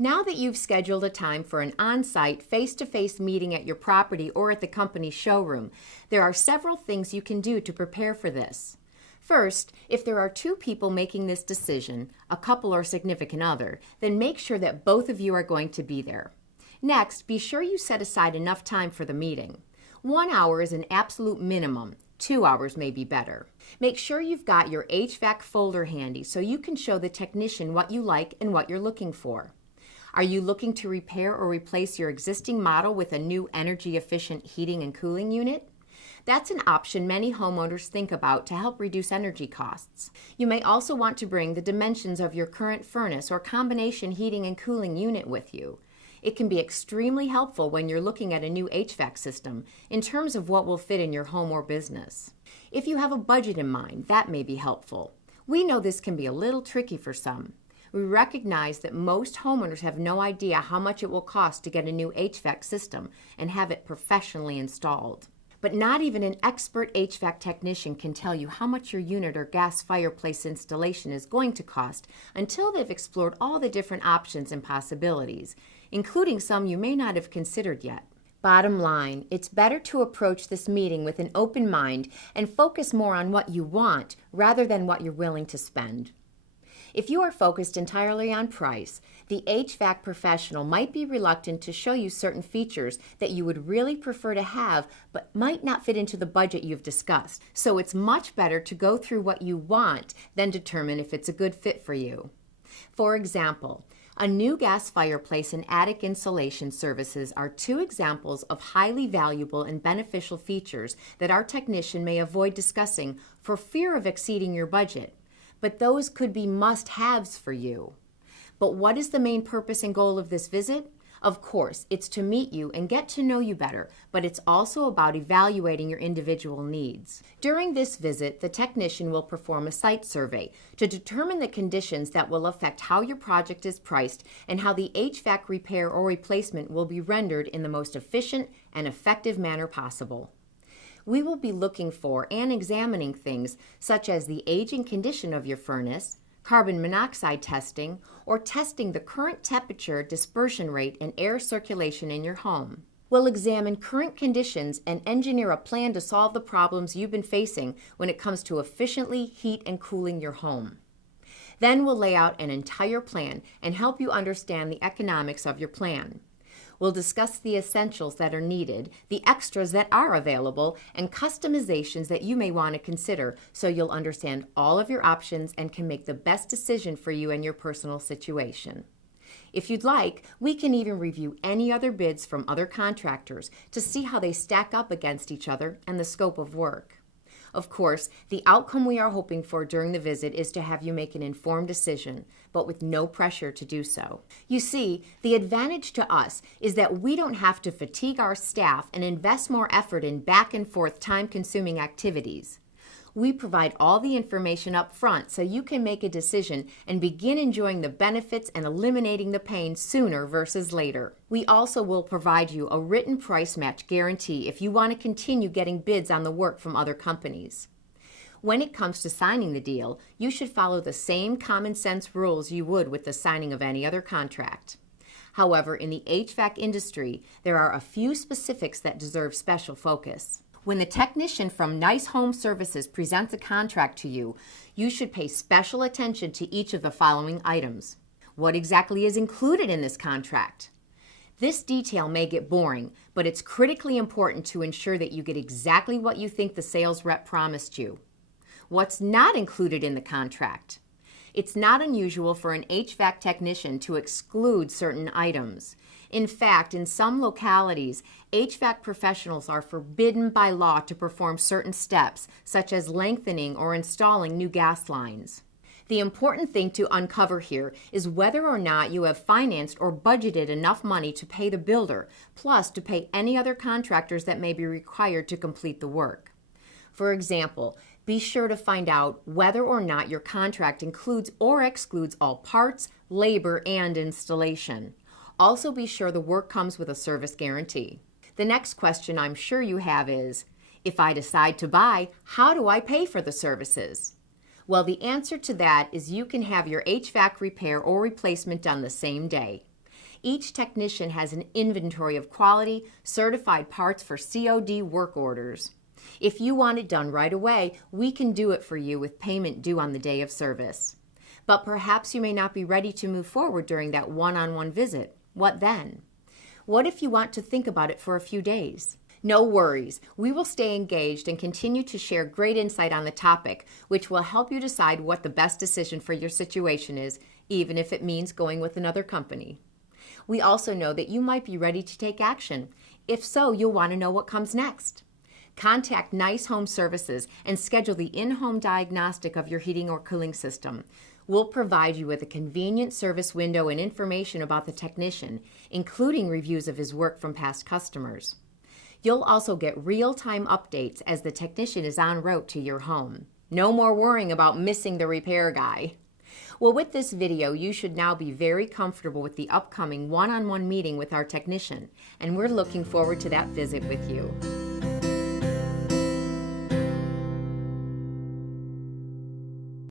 Now that you've scheduled a time for an on-site, face-to-face meeting at your property or at the company's showroom, there are several things you can do to prepare for this. First, if there are two people making this decision, a couple or significant other, then make sure that both of you are going to be there. Next, be sure you set aside enough time for the meeting. 1 hour is an absolute minimum. 2 hours may be better. Make sure you've got your HVAC folder handy so you can show the technician what you like and what you're looking for. Are you looking to repair or replace your existing model with a new energy-efficient heating and cooling unit? That's an option many homeowners think about to help reduce energy costs. You may also want to bring the dimensions of your current furnace or combination heating and cooling unit with you. It can be extremely helpful when you're looking at a new HVAC system in terms of what will fit in your home or business. If you have a budget in mind, that may be helpful. We know this can be a little tricky for some. We recognize that most homeowners have no idea how much it will cost to get a new HVAC system and have it professionally installed. But not even an expert HVAC technician can tell you how much your unit or gas fireplace installation is going to cost until they've explored all the different options and possibilities, including some you may not have considered yet. Bottom line, it's better to approach this meeting with an open mind and focus more on what you want rather than what you're willing to spend. If you are focused entirely on price, the HVAC professional might be reluctant to show you certain features that you would really prefer to have but might not fit into the budget you've discussed. So it's much better to go through what you want than determine if it's a good fit for you. For example, a new gas fireplace and attic insulation services are two examples of highly valuable and beneficial features that our technician may avoid discussing for fear of exceeding your budget. But those could be must-haves for you. But what is the main purpose and goal of this visit? Of course, it's to meet you and get to know you better, but it's also about evaluating your individual needs. During this visit, the technician will perform a site survey to determine the conditions that will affect how your project is priced and how the HVAC repair or replacement will be rendered in the most efficient and effective manner possible. We will be looking for and examining things such as the age and condition of your furnace, carbon monoxide testing, or testing the current temperature, dispersion rate, and air circulation in your home. We'll examine current conditions and engineer a plan to solve the problems you've been facing when it comes to efficiently heat and cooling your home. Then we'll lay out an entire plan and help you understand the economics of your plan. We'll discuss the essentials that are needed, the extras that are available, and customizations that you may want to consider so you'll understand all of your options and can make the best decision for you and your personal situation. If you'd like, we can even review any other bids from other contractors to see how they stack up against each other and the scope of work. Of course, the outcome we are hoping for during the visit is to have you make an informed decision, but with no pressure to do so. You see, the advantage to us is that we don't have to fatigue our staff and invest more effort in back and forth time-consuming activities. We provide all the information up front so you can make a decision and begin enjoying the benefits and eliminating the pain sooner versus later. We also will provide you a written price match guarantee if you want to continue getting bids on the work from other companies. When it comes to signing the deal, you should follow the same common sense rules you would with the signing of any other contract. However, in the HVAC industry, there are a few specifics that deserve special focus. When the technician from Nice Home Services presents a contract to you, you should pay special attention to each of the following items. What exactly is included in this contract? This detail may get boring, but it's critically important to ensure that you get exactly what you think the sales rep promised you. What's not included in the contract? It's not unusual for an HVAC technician to exclude certain items. In fact, in some localities, HVAC professionals are forbidden by law to perform certain steps, such as lengthening or installing new gas lines. The important thing to uncover here is whether or not you have financed or budgeted enough money to pay the builder, plus to pay any other contractors that may be required to complete the work. For example, be sure to find out whether or not your contract includes or excludes all parts, labor, and installation. Also be sure the work comes with a service guarantee. The next question I'm sure you have is, if I decide to buy, how do I pay for the services? Well, the answer to that is you can have your HVAC repair or replacement done the same day. Each technician has an inventory of quality, certified parts for COD work orders. If you want it done right away, we can do it for you with payment due on the day of service. But perhaps you may not be ready to move forward during that one-on-one visit. What then? What if you want to think about it for a few days? No worries. We will stay engaged and continue to share great insight on the topic, which will help you decide what the best decision for your situation is, even if it means going with another company. We also know that you might be ready to take action. If so, you'll want to know what comes next. Contact Nice Home Services and schedule the in-home diagnostic of your heating or cooling system. We'll provide you with a convenient service window and information about the technician, including reviews of his work from past customers. You'll also get real-time updates as the technician is en route to your home. No more worrying about missing the repair guy. Well, with this video, you should now be very comfortable with the upcoming one-on-one meeting with our technician, and we're looking forward to that visit with you.